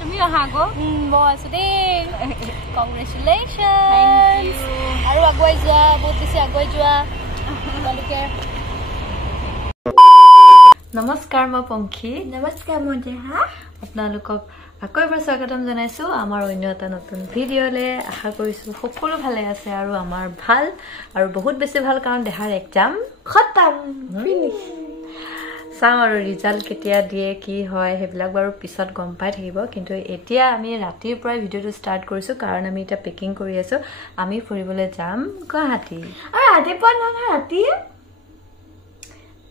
তুমি অহা গো মই আছো দেই কংগ্ৰেচুলেশ্যনছ আৰু আগুৱাই যোৱা বহুত বেছি আগুৱাই যোৱা তোমালোকে নমস্কাৰ মই পংখী নমস্কাৰ মই দেহা আপোনালোকক আকৌ এবাৰ স্বাগতম জনাইছো আমাৰ অন্য এটা নতুন ভিডিঅ'লে আশা কৰিছো সকলো ভালে আছে আৰু আমাৰ ভাল আৰু বহুত বেছি ভাল কাৰণ দেহাৰ এক্সাম খতম ফিনিশ চাম আৰু ৰিজাল্ট কেতিয়া দিয়ে কি হয় হেবিলাক বাৰু পিছত গম পাই থাকিব কিন্তু এতিয়া আমি ৰাতিৰ পৰা ভিডিঅ'টো ষ্টাৰ্ট কৰিছো কাৰণ আমি এটা পেকিং কৰি আছো আমি ফুৰিবলৈ যাম গুৱাহাটী আৰু ৰাতিপুৱা নহয়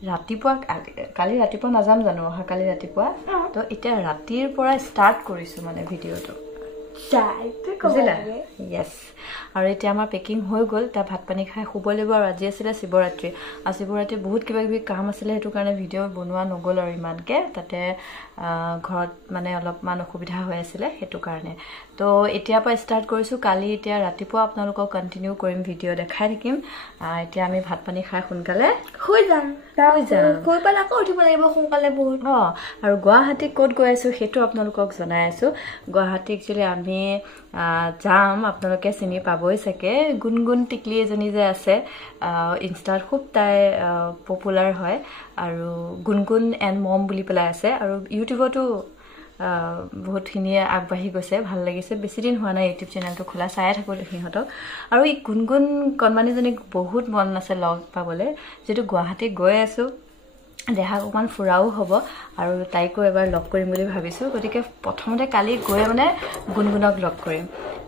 ৰাতিপুৱা কালি ৰাতিপুৱা নাযাম জানো অহা কালি ৰাতিপুৱা তো এতিয়া ৰাতিৰ পৰা ষ্টাৰ্ট কৰিছো মানে ভিডিঅ'টো yes আৰু এতিয়া আমাৰ পেকিং হৈ গ'ল তা ভাত পানী খাই শুব লাগিব আৰু আজি আছিল শিৱৰাত্ৰি আৰু শিৱৰাত্ৰি বহুত কিবা কিবি কাম আছিল হেতু কাৰণে ভিডিঅ' বনোৱা নগল আৰু ইমানকে তাতে ঘৰত মানে অলপমান অসুবিধা হৈ আছিল হেতু কাৰণে তো এতিয়া পৰা ষ্টাৰ্ট কৰিছো কালি এতিয়া ৰাতিপুৱা আপোনালোকক কন্টিনিউ কৰিম ভিডিঅ' দেখাই থাকিম এতিয়া আমি ভাত পানী খাই সোনকালে শুই যাম শুই পেলাই আকৌ উঠিব লাগিব সোনকালে বহুত আৰু গুৱাহাটী ক'ত গৈ আছো হেতু আপোনালোকক জনাই আছো গুৱাহাটী একচুয়ালি আমি যাম আপোনালোকে চিনি পাবই সকে গুনগুন টিকলি এজনী যে আছে ইনষ্টাত খুব তাই পপুলাৰ হয় আৰু গুনগুন এণ্ড মম বুলি পেলাই আছে আৰু ইউটিউবতো বহুত খিনিয়ে আগবাঢ়ি গৈছে ভাল লাগিছে বেছি দিন হোৱা নাই ইউটিউব চেনেলটো খোলা চাই থাকো সিহঁতক আৰু এই গুনগুন কণমানিজনীক বহুত মন আছে লগ পাবলৈ যেটো গুৱাহাটী গৈ আছো দেহাক অকমান ফুৰাও হ'ব আৰু তাইকো এবাৰ লগ কৰিম বুলি ভাবিছো গতিকে প্ৰথমতে কালি গৈ মানে গুনগুনক লগ কৰিম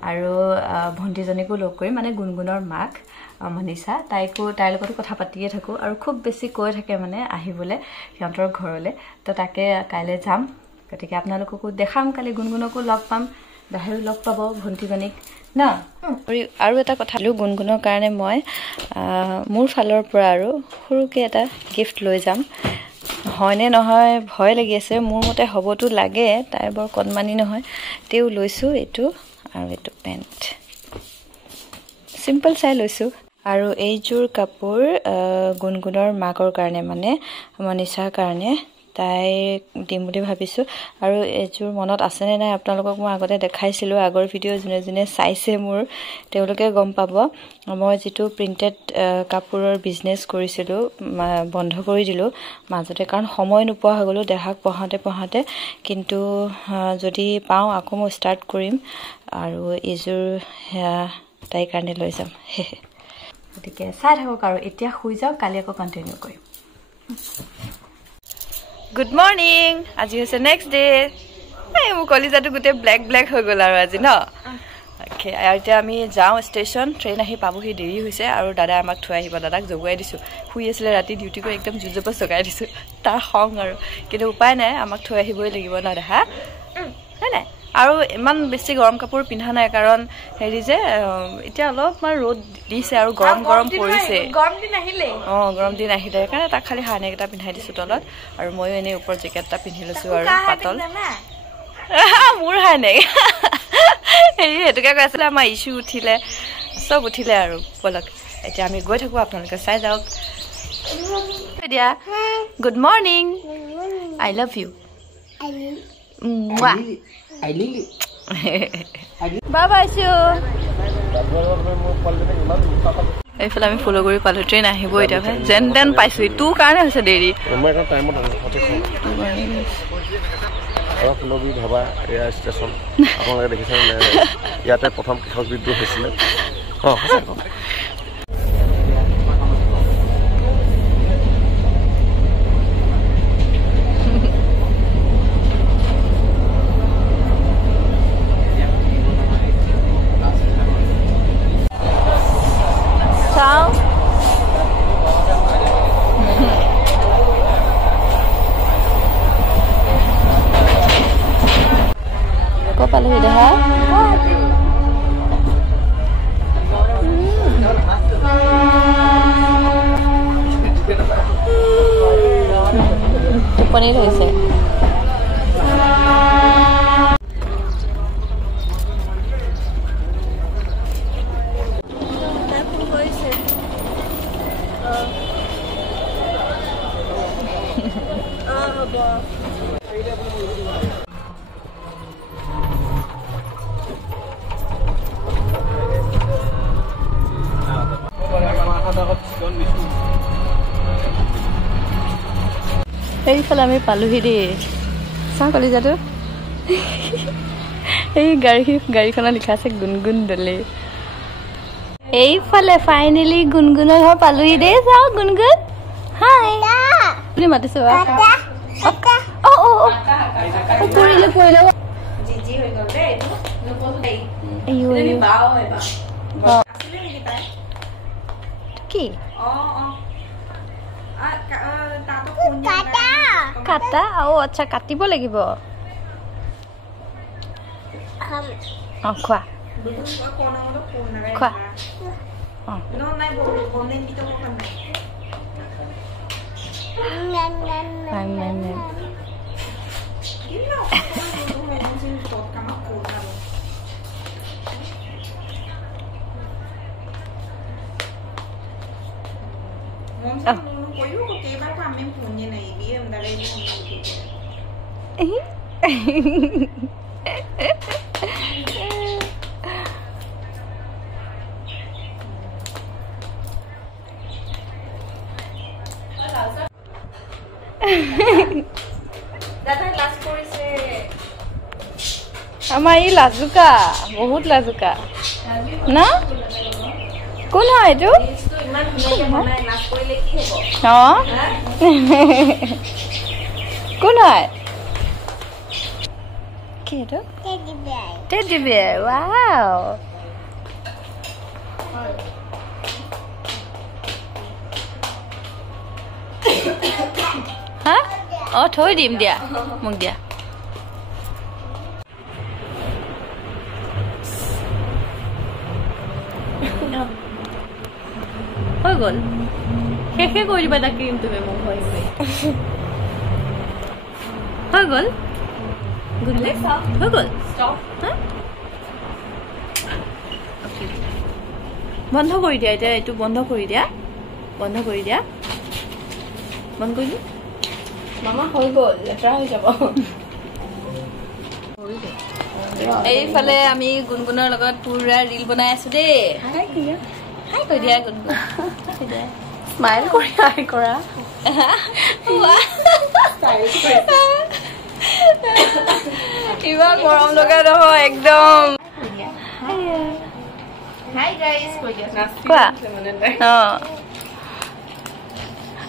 আৰু ভণ্টিজনীকো লগ কৰিম মানে গুনগুনৰ মাক মনিষা তাইৰ লগতো কথা পাতিয়ে থাকো আৰু খুব বেছি কৈ থাকে মানে আহিবলে সিহঁতৰ ঘৰলে তো তাকে কাইলে যাম গতিকে আপোনালোককো দেখাম কালি গুনগুনকো লগ পাম দাহেও লগ পাব ভণ্টিজনীক না আৰু এটা কথা গুনগুনৰ কাৰণে মই মোৰ ফালৰ পৰা আৰু সৰুকে এটা গিফট লৈ যাম হয়নে নহয় ভয় লাগি আছে মোৰ মতে হবতো লাগে তাই বৰ কণমানি নহয় তেও লৈছো এটো আৰু এটো পেন্ট সিম্পল চাই লৈছো আৰু এইযোৰ কাপোৰ গুনগুনৰ মাকৰ কাৰণে মানে মনিষাৰ কাৰণে তাই দিম বুলি ভাবিছো আৰু এযোৰ মনত আছে নে নাই আপোনালোকক মই আগতে দেখাইছিলো আগৰ ভিডিঅ' জনে চাইছে মোৰ তেওঁলোকে গম পাব মই যেটো প্ৰিন্টেড কাপোৰৰ বিজনেস কৰিছিলো বন্ধ কৰি দিলো মাজতে কাৰণ সময় নোপোৱা হৈ গলো দেহাক পঢ়াতে কিন্তু যদি পাও আকৌ মই ষ্টাৰ্ট কৰিম আৰু এযোৰ তাই কাৰণে লৈ যাম গতিকে চাই থাকক আৰু এতিয়া শুই যাও কালি আকৌ কন্টিনিউ কৰিম Good morning. আজি হৈছে next day. মু কলিজাটো গুতে ব্ল্যাক হৈ গল আৰু আজি ন ওকে এতিয়া আমি যাও ষ্টেচন ট্ৰেইন আহি পাবহি দেৰি হৈছে আৰু দাদা আমাক থৈ আহিব দাদাক জগুৱাই দিছো শুই আছিল ৰাতি ডিউটি কৰি একদম জুজপা সগাই দিছো তাৰ খং আৰু কিন্তু উপায় নাই আমাক থৈ আহিবই লাগিব না দেখা নাই আৰু ইমান বেছি গৰম কাপোৰ পিন্ধা নাই কাৰণ হেৰি যে এতিয়া অলপমান ৰ'দ দিছে আৰু গৰম পৰিছে গৰম দিন আহিলে কাৰণে তাক খালি হাৰনেক এটা পিন্ধাই দিছো তলত আৰু ময়ো এনে ওপৰ জেকেট এটা পিন্ধি লৈছো আৰু পাতল মোৰ হাৰনেক হেৰি হেতুকে কৈ আছিলে আমাৰ ইছ্যু উঠিলে সব উঠিলে আৰু বলক এতিয়া আমি গৈ থাকো আপোনালোকে চাই যাওক দিয়া good morning I love you এইফালে আমি ফুলগুৰি পালো ট্ৰেইন আহিব এতিয়া ভাই যেন তেন পাইছো তোৰ কাৰণে হৈছে দেৰি ফুলগুৰি ধাবা এয়া ষ্টেচন আপোনালোকে দেখিছে ইয়াতে প্ৰথম কৃষক বিদ্ৰোহ হৈছিলে পালো দেহা টোপনি ধৰিছে এইফালে আমি পালোহি দেই চাওঁ কলিজাটো এই গাড়ীখনত লিখা আছে গুণগুণ দলে এইফালে ফাইনেলি গুণগুণৰ ঘৰ পালোহি দেই চাওঁ গুণগুণ হাই বুলি মাতিছো কি কাটা আচ্ছা কাটিব লাগিব খোৱা খোৱা আমাৰ ই লাজুকা বহুত লাজুকা না কোন হয় এইটো কোন হয় কি এইটো টেডি বেয়াৰ ৱাও হা থৈ দিম দিয়া মোক দিয়া হৈ গ'ল শেষে কৰি দিবা তাক ক্ৰীম তুমি মোক হৈ গ'ল হৈ গ'ল বন্ধ কৰি দিয়া এতিয়া এইটো বন্ধ কৰি দিয়া বন্ধ কৰি দিয়া বন্ধ কৰি দিয়া মামা হৈ গ'ল লেতেৰা হৈ যাব এইফালে আমি গুণগুণৰ লগত পুৰা ৰীল বনাই আছো দেই হাই কৈ দিয়া গুণগুণ স্মাইল কৰি হাই কৰা ইমান মৰম লগা নহয় একদম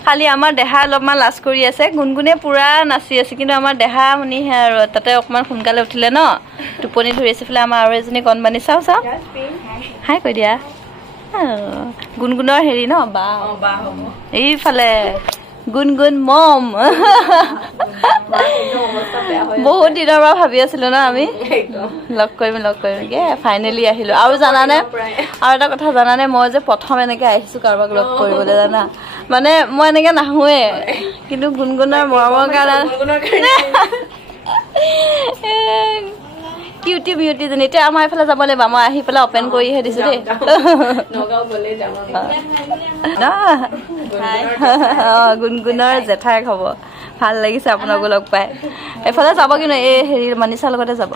খালি আমাৰ দেহা অলপমান লাজ কৰি আছে গুণগুণে পুৰা নাচি আছে কিন্তু আমাৰ দেহা শুনিহে আৰু তাতে অকমান সোনকালে উঠিলে ন টোপনি ধৰি আছে ফেলে আমাৰ আৰু এজনী কণমানি চাওঁ হাই কৈ দিয়া গুণগুণৰ হেৰি ন বা এইফালে গুণগুণ মম বহুত দিনৰ পৰা ভাবি আছিলো ন আমি লগ কৰিম ফাইনেলি আহিলো আৰু জানানে আৰু এটা কথা জানানে মই যে প্ৰথম এনেকে আহিছো কাৰোবাক লগ কৰিবলৈ জানা মানে মই এনেকে নাহোৱে কিন্তু গুণগুণৰ মৰমৰ কাৰণে কিউটি বিউটি জনী এতিয়া আমাৰ এইফালে যাব লাগিব মই আহি পেলাই অপেন কৰিহে দিছো দেই গুণগুণৰ জেঠাই খব ভাল লাগিছে আপোনাকো লগ পাই এইফালে যাব কিন্তু এই হেৰি মানিছাৰ লগতে যাব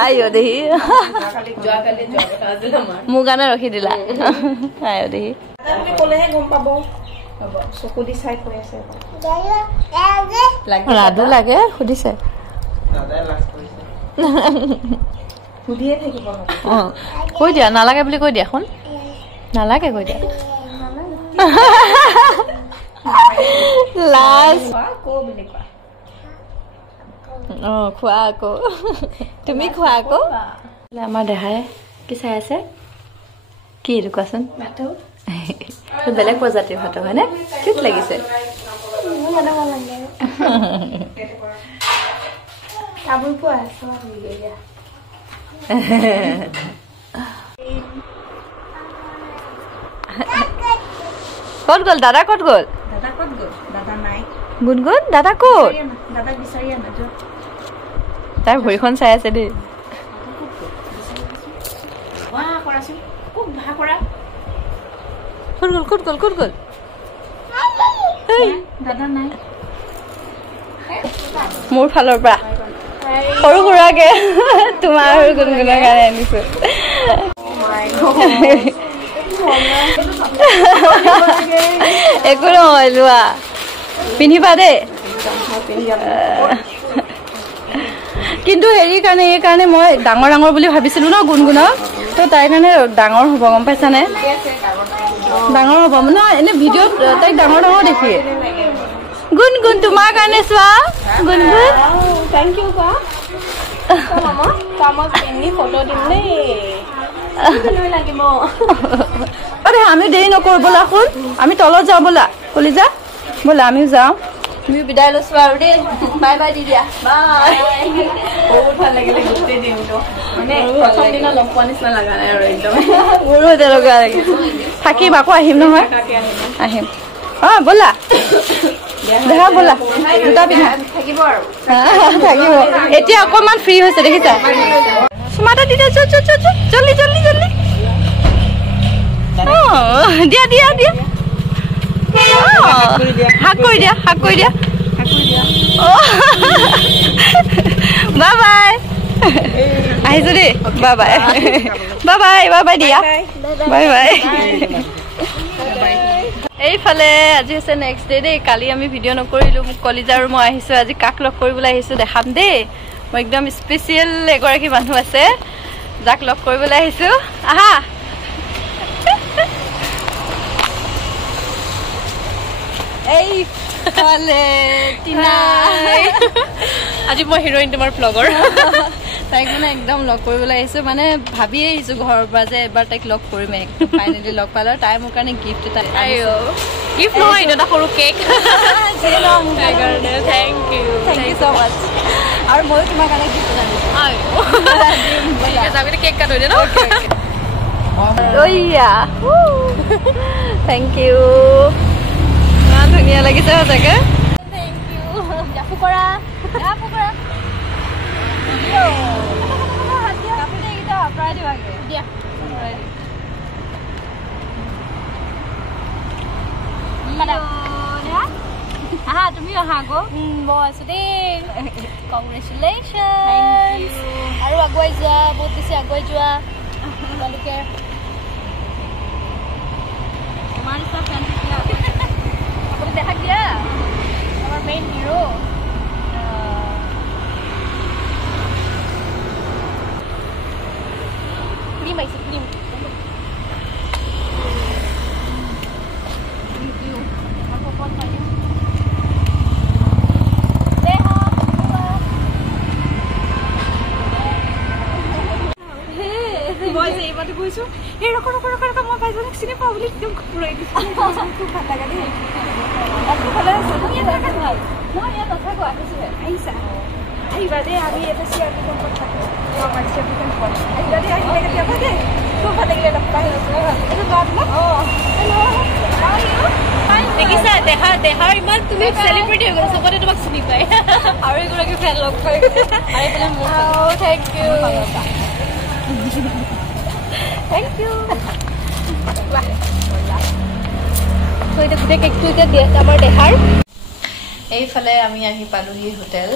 আইঅ দেহি মোৰ কাৰণে ৰখি দিলা আইঅ দেহি ক'লেহে গম পাব চকু দি চাই কৈ আছে ৰাধু লাগে সুধিছে সুধিয়ে থাকিব কৈ দিয়া নালাগে বুলি কৈ দিয়া শুন নালাগে কৈ দিয়া খোৱা আকৌ তুমি খোৱা আকৌ আমাৰ দেহাই কি চাই আছে কি এইটো কোৱাচোন বেলেগ প্ৰজাতিৰ ভাত হয়নে কিউট লাগিছে ক'ত গ'ল দাদা ক'ত গ'ল গুণগুণ দাদা ক'ত তাই ভৰিখন চাই আছে দেই ক'ত গ'ল দাদা নাই মোৰ ফালৰ পৰা সৰু সুৰাকে তোমাৰ গুণগুণৰ কাৰণে আনিছো একো নহয় লোৱা পিন্ধিবা দেই কিন্তু হেৰি কাৰণে এই কাৰণে মই ডাঙৰ ডাঙৰ বুলি ভাবিছিলো ন গুণগুণক তো তাই কাৰণে ডাঙৰ হ'ব গম পাইছানে ডাঙৰ হ'ব মানে এনে ভিডিঅ'ত তাইক ডাঙৰ ডাঙৰ দেখি গুণগুণ তোমাৰ কাৰণে চোৱা গুণগুণ থেংক ইউ কা মামা কামত পিন্ধি ফটো দিম দেই লাগিব আরে আমি দেৰি নকৰো বলা শুন আমি তলত যাওঁ বলা কলিজা বলা আমিও যাওঁ তুমি বিদায় লৈছো আৰু দেই বাই বাই দি দিয়া বাই বহুত ভাল লাগিলে গোটেই দিনটো মানে প্ৰথম দিনা লগ পোৱা নিচিনা লগা নাই আৰু একদম মোৰো তেনেকুৱা লাগিছে থাকিম আকৌ আহিম নহয় আহিম বলা দেখা বলা জোতা পিন্ধা থাকিব আৰু থাকিব এতিয়া অকণমান ফ্ৰী হৈছে দেখিছা চুমাটা দি দিয়া জলদি জলদি জলদি দিয়া দিয়া দিয়া হাক কৰি দিয়া বাই বাই আহিছো দেই bye bye bye bye bye bye দিয়া বাই বাই এইফালে আজি হৈছে নেক্সট ডে দেই কালি আমি ভিডিঅ' নকৰিলোঁ মোক কলিজা আৰু মই আহিছোঁ আজি কাক লগ কৰিবলৈ আহিছোঁ দেখাম দেই মই একদম স্পেচিয়েল এগৰাকী মানুহ আছে যাক লগ কৰিবলৈ আহিছোঁ আহা এইফালে টিনা আজি মই হিৰোইন তোমাৰ ব্লগৰ তাইক মানে একদম লগ কৰিবলৈ আহিছোঁ মানে ভাবিয়ে আহিছোঁ ঘৰৰ পৰা যে এবাৰ তাইক লগ কৰিমেই ফাইনেলি লগ পালোঁ তাই মোৰ কাৰণে গিফ্ট এটা গিফ্ট নহয় এইটো এটা সৰু কেক থেংক ইউ ছ' মাছ আৰু ময়ো তোমাৰ কাৰণে গিফ্ট এটা আনিছোঁ কেক কাটো দে ন থেংক ইউ ইমান ধুনীয়া লাগিছে সঁচাকে থেংক ইউ জাপু কৰা তুমি অহা আকৌ মই আছো দেই কংগ্ৰেচুলেশ্যন আৰু আগুৱাই যোৱা বহুত বেছি আগুৱাই যোৱা তোমালোকে তোমাৰ নিচিনা ফেন আপুনি দেখা দিয়া আমাৰ মেইন হিৰো ক্ৰীম আহিছে ক্ৰীম চিনি পাওঁ বুলি একদম ঘূৰাই দিছোঁ খুব ভাল লাগা দেই মই ইয়াত নাথাকোঁ আহিছোঁহে আহিছা আহিবা দেই আমি এটা চিয়াৰ পিকম্পত থাকোঁ আমাৰ চিয়াৰ পিকম্পত আহিবা দেই আহিলে কেতিয়াবা দেই খুব ভাল লাগিলে লগ পাই দেখিছা দেহাৰ ইমান তুমি চেলিব্ৰিটি হৈ গ'ল চবতে তোমাক চিনি পায় আৰু এগৰাকী ফ্ৰেণ্ড লগ পাই থেংক ইউ থেংক ইউ এইফালে আমি আহি পালোহি হোটেল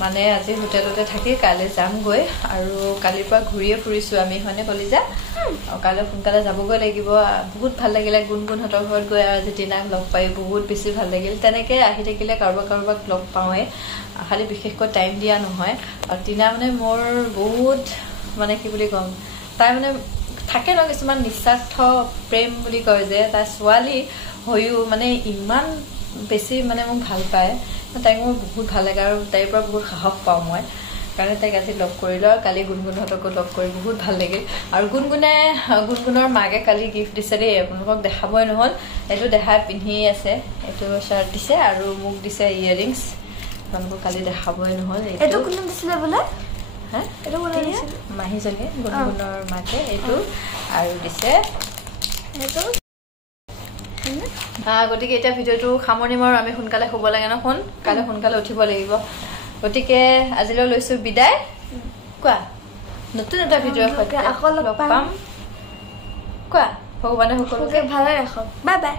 মানে আজি হোটেলতে থাকি কাইলৈ যামগৈ আৰু কালিৰ পৰা ঘূৰিয়ে ফুৰিছোঁ আমি হয়নে কলিজা আৰু কাইলৈ সোনকালে যাবগৈ লাগিব বহুত ভাল লাগিলে গুণগুণহঁতৰ ঘৰত গৈ আৰু আজি টিনাক লগ পাই বহুত বেছি ভাল লাগিল তেনেকৈ আহি থাকিলে কাৰোবাক লগ পাওঁৱে খালি বিশেষকৈ টাইম দিয়া নহয় আৰু টিনা মানে মোৰ বহুত মানে কি বুলি ক'ম তাই মানে থাকে ন কিছুমান নিস্বাৰ্থ প্ৰেম বুলি কয় যে তাই ছোৱালী হৈও মানে ইমান বেছি মানে মোক ভাল পায় তাইক মোৰ বহুত ভাল লাগে আৰু তাইৰ পৰা বহুত সাহস পাওঁ মই কাৰণে তাইক আজি লগ কৰিলোঁ আৰু কালি গুণগুণহঁতকো লগ কৰি বহুত ভাল লাগিল আৰু গুণগুণৰ মাকে কালি গিফ্ট দিছে দেই আপোনালোকক দেখাবই নহ'ল এইটো দেখাই পিন্ধি আছে এইটো শ্বাৰ্ট দিছে আৰু মোক দিছে ইয়েৰিংছ আপোনালোকক কালি দেখাবই নহ'ল এইটো কোনে দিছিলে বোলে হা এইটো কোনে দিছিলে মাহীজনীয়ে গুণগুণৰ মাকে এইটো আৰু দিছে এইটো গতিকে এতিয়া ভিডিঅ'টো সামৰণি মাৰো আমি সোনকালে শুব লাগে ন শুন কাইলৈ সোনকালে উঠিব লাগিব গতিকে আজিলৈ লৈছোঁ বিদায় কোৱা নতুন এটা ভিডিঅ'ৰ সৈতে আকৌ লগ পাম কোৱা ভগৱানে সকলোকে ভালে ৰাখক বাই বাই